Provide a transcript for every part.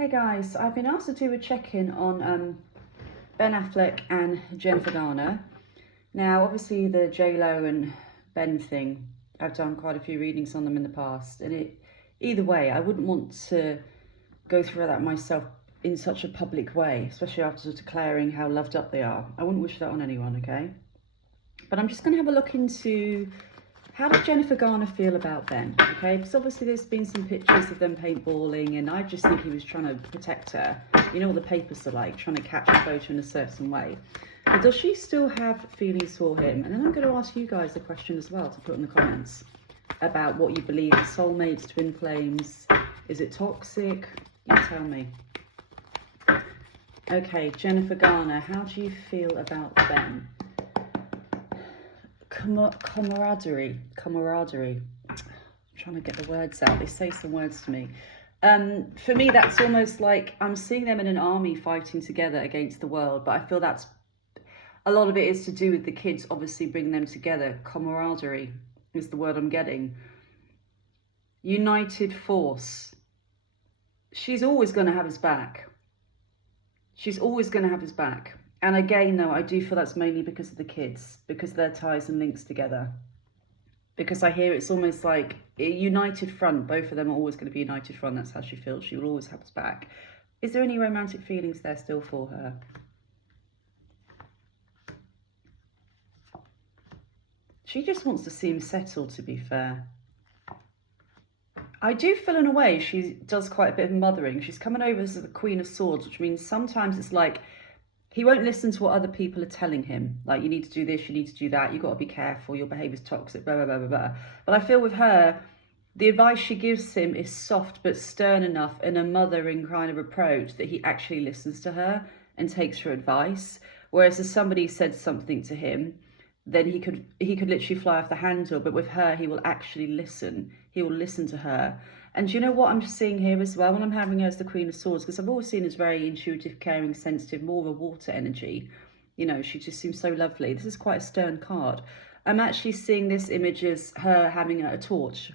Hey guys, I've been asked to do a check-in on Ben Affleck and Jennifer Garner. Now, obviously the J-Lo and Ben thing, I've done quite a few readings on them in the past, and either way, I wouldn't want to go through that myself in such a public way, especially after declaring how loved up they are. I wouldn't wish that on anyone, okay? But I'm just going to have a look into how does Jennifer Garner feel about Ben, okay? Because obviously there's been some pictures of them paintballing, and I just think he was trying to protect her. You know what the papers are like, trying to catch a photo in a certain way. But does she still have feelings for him? And then I'm going to ask you guys a question as well to put in the comments about what you believe, soulmates, twin flames. Is it toxic? You tell me. Okay, Jennifer Garner, how do you feel about Ben? Camaraderie. I'm trying to get the words out. They say some words to me. For me, that's almost like I'm seeing them in an army fighting together against the world. But I feel that's a lot of it is to do with the kids, obviously bringing them together. Camaraderie is the word I'm getting. United force. She's always going to have his back. She's always going to have his back. And again, though, I do feel that's mainly because of the kids, because their ties and links together. Because I hear it's almost like a united front. Both of them are always going to be united front. That's how she feels. She will always have his back. Is there any romantic feelings there still for her? She just wants to see him settled, to be fair. I do feel in a way she does quite a bit of mothering. She's coming over as the Queen of Swords, which means sometimes it's like he won't listen to what other people are telling him. Like, you need to do this, you need to do that, you've got to be careful, your behaviour's toxic, blah, blah, blah, blah, blah. But I feel with her, the advice she gives him is soft but stern enough in a mothering kind of approach that he actually listens to her and takes her advice. Whereas if somebody said something to him, then he could literally fly off the handle. But with her, he will actually listen. He will listen to her. And do you know what I'm seeing here as well when I'm having her as the Queen of Swords? Because I've always seen her as very intuitive, caring, sensitive, more of a water energy. You know, she just seems so lovely. This is quite a stern card. I'm actually seeing this image as her having a torch,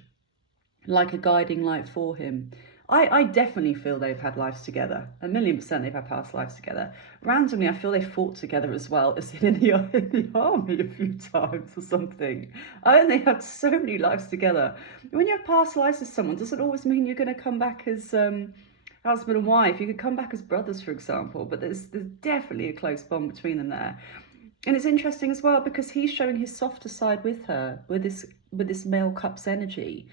like a guiding light for him. I definitely feel they've had lives together. 1,000,000% they've had past lives together. Randomly, I feel they fought together as well, as in the army a few times or something. I think they had so many lives together. When you have past lives with someone, does it always mean you're going to come back as husband and wife? You could come back as brothers, for example, but there's definitely a close bond between them there. And it's interesting as well because he's showing his softer side with her, with this male cups energy.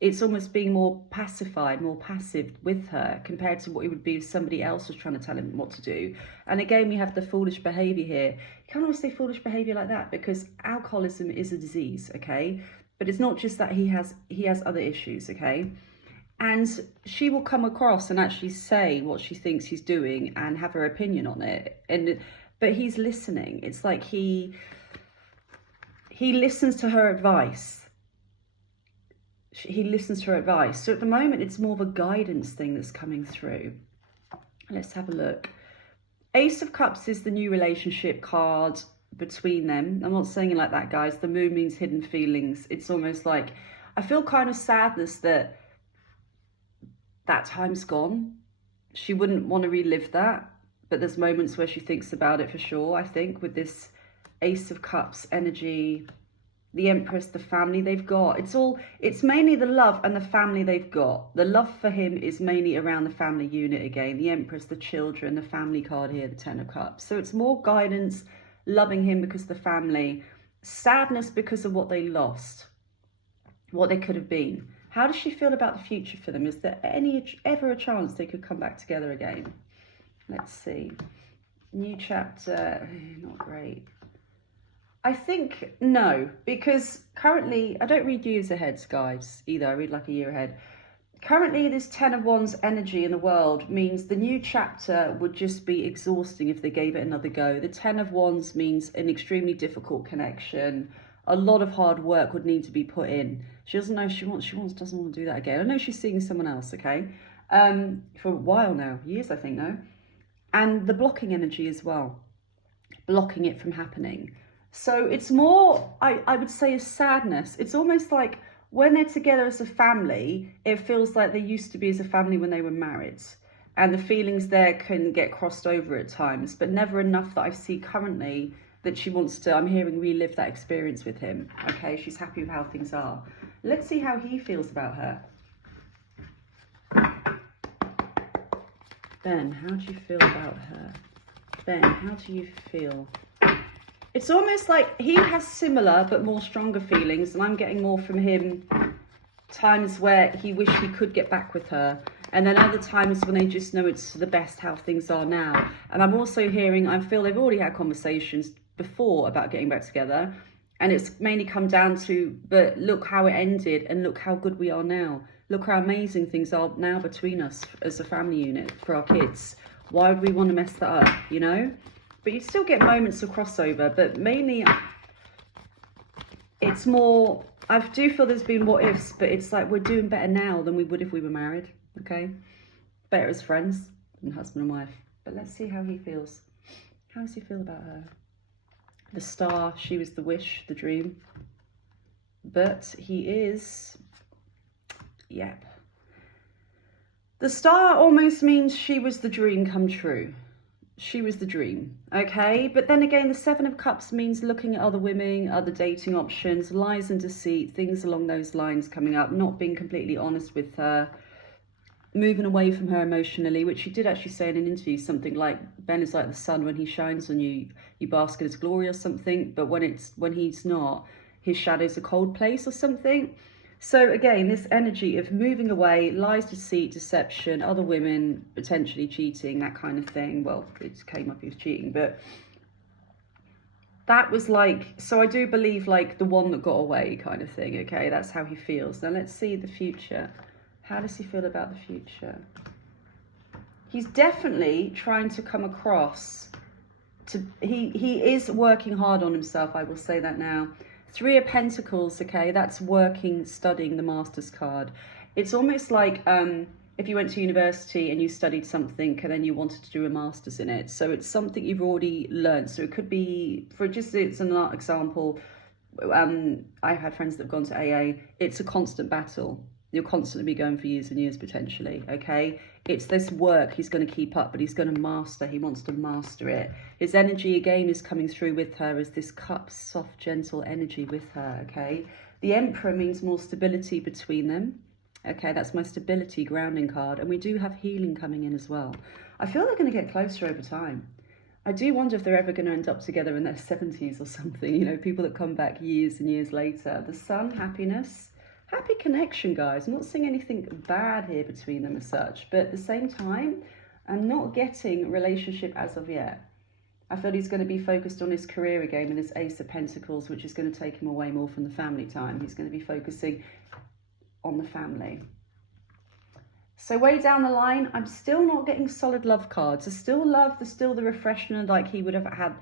It's almost being more pacified, more passive with her compared to what it would be if somebody else was trying to tell him what to do. And again, we have the foolish behaviour here. You can't always say foolish behaviour like that because alcoholism is a disease, okay? But it's not just that he has other issues, okay? And she will come across and actually say what she thinks he's doing and have her opinion on it. But he's listening. It's like he listens to her advice. He listens to her advice. So at the moment, it's more of a guidance thing that's coming through. Let's have a look. Ace of Cups is the new relationship card between them. I'm not saying it like that, guys. The moon means hidden feelings. It's almost like, I feel kind of sadness that time's gone. She wouldn't want to relive that. But there's moments where she thinks about it for sure, I think, with this Ace of Cups energy. The Empress, the family they've got. It's mainly the love and the family they've got. The love for him is mainly around the family unit again. The Empress, the children, the family card here, the Ten of Cups. So it's more guidance, loving him because of the family. Sadness because of what they lost, what they could have been. How does she feel about the future for them? Is there ever a chance they could come back together again? Let's see. New chapter, not great. I think no, because currently, I don't read years ahead, guys, either. I read like a year ahead. Currently, this 10 of Wands energy in the world means the new chapter would just be exhausting if they gave it another go. The 10 of Wands means an extremely difficult connection. A lot of hard work would need to be put in. She doesn't know she doesn't want to do that again. I know she's seeing someone else, okay? For a while now, years, I think, no? And the blocking energy as well, blocking it from happening. So it's more, I would say, a sadness. It's almost like when they're together as a family, it feels like they used to be as a family when they were married. and the feelings there can get crossed over at times, but never enough that I see currently that she wants to, I'm hearing, relive that experience with him. Okay, she's happy with how things are. Let's see how he feels about her. Ben, how do you feel about her? Ben, how do you feel? It's almost like he has similar but more stronger feelings, and I'm getting more from him times where he wished he could get back with her, and then other times when they just know it's the best how things are now. And I'm also hearing, I feel they've already had conversations before about getting back together, and it's mainly come down to, but look how it ended and look how good we are now. Look how amazing things are now between us as a family unit for our kids. Why would we want to mess that up, you know? But you still get moments of crossover, but mainly it's more, I do feel there's been what ifs, but it's like we're doing better now than we would if we were married, okay? Better as friends than husband and wife. But let's see how he feels. How does he feel about her? The star, she was the wish, the dream. But he is, yep. The star almost means she was the dream come true. She was the dream, okay? But then again, the Seven of Cups means looking at other women, other dating options, lies and deceit, things along those lines coming up, not being completely honest with her, moving away from her emotionally, which she did actually say in an interview, something like, Ben is like the sun, when he shines on you, you bask in his glory or something, but when he's not, his shadow's a cold place or something. So again, this energy of moving away, lies, deceit, deception, other women, potentially cheating, that kind of thing. Well, it came up he was cheating, but that was like, so I do believe like the one that got away kind of thing, okay? That's how he feels. Now let's see the future. How does he feel about the future? He's definitely trying to come across to, he is working hard on himself, I will say that now. Three of Pentacles, okay, that's working, studying the Master's card. It's almost like if you went to university and you studied something and then you wanted to do a Master's in it. So it's something you've already learned. So it could be, for just, it's an example, I've had friends that have gone to AA. It's a constant battle. You'll constantly be going for years and years potentially, okay? It's this work he's going to keep up, but he's going to master. He wants to master it. His energy, again, is coming through with her as this cup, soft, gentle energy with her, okay? The Emperor means more stability between them, okay? That's my stability grounding card. And we do have healing coming in as well. I feel they're going to get closer over time. I do wonder if they're ever going to end up together in their 70s or something, you know, people that come back years and years later. The Sun, happiness. Happy connection, guys. I'm not seeing anything bad here between them as such, but at the same time, I'm not getting a relationship as of yet. I feel he's going to be focused on his career again with his Ace of Pentacles, which is going to take him away more from the family time. He's going to be focusing on the family. So way down the line, I'm still not getting solid love cards. There's still love, there's still the refreshment like he would have had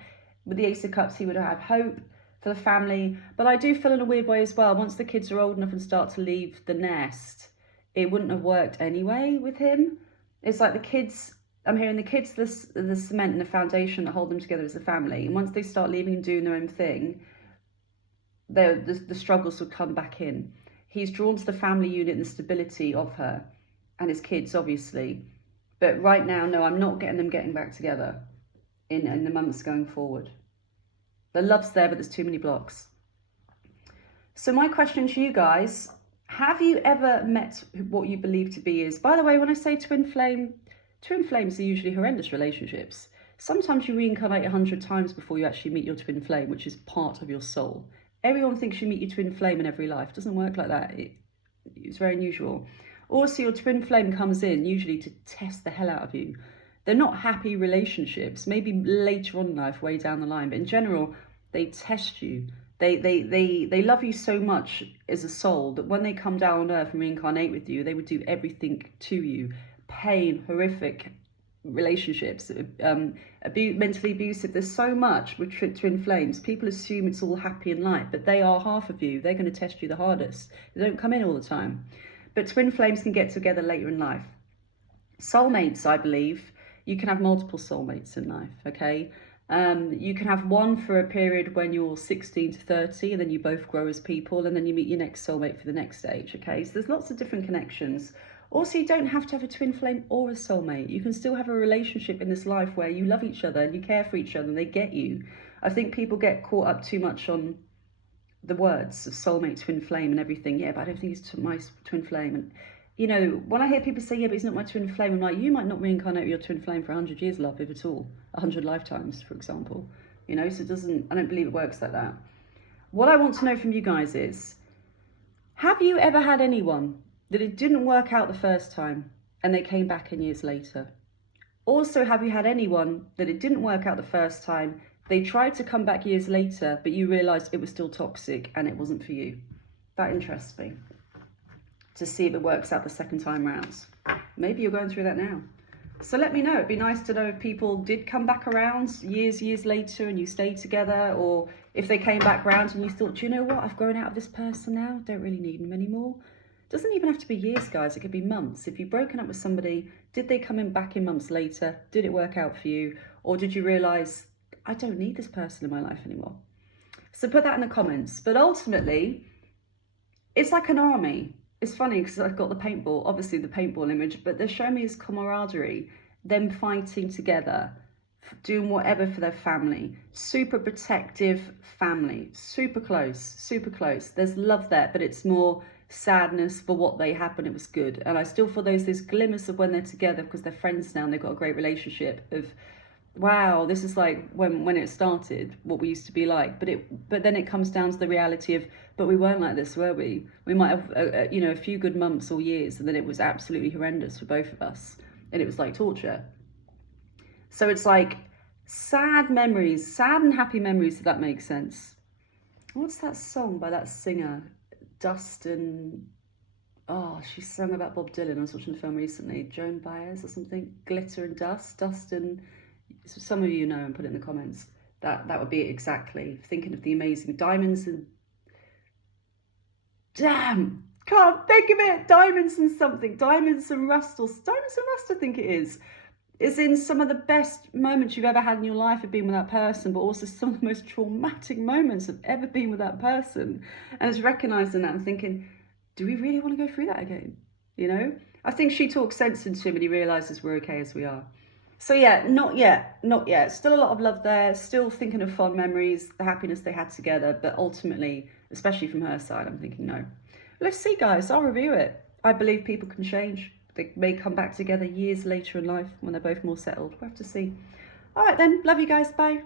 with the Ace of Cups. He would have had hope for the family, but I do feel in a weird way as well, once the kids are old enough and start to leave the nest, it wouldn't have worked anyway with him. It's like the kids, I'm hearing the kids, the cement and the foundation that hold them together as a family, and once they start leaving and doing their own thing, the struggles would come back in. He's drawn to the family unit and the stability of her and his kids, obviously, but right now, no, I'm not getting them getting back together in the months going forward. The love's there, but there's too many blocks. So my question to you guys, have you ever met what you believe to be is, by the way, when I say twin flames are usually horrendous relationships. Sometimes you reincarnate 100 times before you actually meet your twin flame, which is part of your soul. Everyone thinks you meet your twin flame in every life. It doesn't work like that. It's very unusual. Also, your twin flame comes in usually to test the hell out of you. They're not happy relationships, maybe later on in life, way down the line, but in general, they test you. They love you so much as a soul that when they come down on earth and reincarnate with you, they would do everything to you. Pain, horrific relationships, mentally abusive. There's so much with twin flames. People assume it's all happy and light, but they are half of you. They're going to test you the hardest. They don't come in all the time. But twin flames can get together later in life. Soulmates, I believe, you can have multiple soulmates in life, okay? You can have one for a period when you're 16 to 30, and then you both grow as people, and then you meet your next soulmate for the next stage, okay? So there's lots of different connections. Also, you don't have to have a twin flame or a soulmate. You can still have a relationship in this life where you love each other and you care for each other and they get you. I think people get caught up too much on the words of soulmate, twin flame and everything. Yeah, but I don't think he's my twin flame. And, you know, when I hear people say, yeah, but he's not my twin flame, I'm like, you might not reincarnate with your twin flame for 100 years, love, if at all. 100 lifetimes, for example. You know, so I don't believe it works like that. What I want to know from you guys is, have you ever had anyone that it didn't work out the first time and they came back in years later? Also, have you had anyone that it didn't work out the first time, they tried to come back years later, but you realised it was still toxic and it wasn't for you? That interests me, to see if it works out the second time round. Maybe you're going through that now. So let me know. It'd be nice to know if people did come back around years later and you stayed together, or if they came back around and you thought, do you know what, I've grown out of this person now, don't really need them anymore. Doesn't even have to be years, guys. It could be months. If you've broken up with somebody, did they come in back in months later? Did it work out for you? Or did you realise, I don't need this person in my life anymore? So put that in the comments. But ultimately, it's like an army. It's funny because I've got the paintball, obviously the paintball image, but they're showing me is camaraderie, them fighting together, doing whatever for their family. Super protective family, super close, super close. There's love there, but it's more sadness for what they had when it was good. And I still feel there's this glimmers of when they're together because they're friends now and they've got a great relationship of, wow, this is like when it started, what we used to be like. But then it comes down to the reality of, but we weren't like this, were we? We might have, a few good months or years, and then it was absolutely horrendous for both of us. And it was like torture. So it's like sad memories, sad and happy memories, if that makes sense. What's that song by that singer? Dustin, she sang about Bob Dylan. I was watching a film recently, Joan Baez or something, Glitter and Dust, Dustin. Some of you know and put it in the comments. That would be it exactly. Thinking of the amazing diamonds and, damn, can't think of it. Diamonds and something, Diamonds and Rust, I think it is. Is in some of the best moments you've ever had in your life have been with that person, but also some of the most traumatic moments have ever been with that person. And it's recognising that and thinking, do we really want to go through that again? You know, I think she talks sense into him and he realises we're okay as we are. So yeah, not yet. Still a lot of love there, still thinking of fond memories, the happiness they had together, but ultimately, especially from her side, I'm thinking no. Let's see, guys, I'll review it. I believe people can change. They may come back together years later in life when they're both more settled. We'll have to see. All right then, love you guys, bye.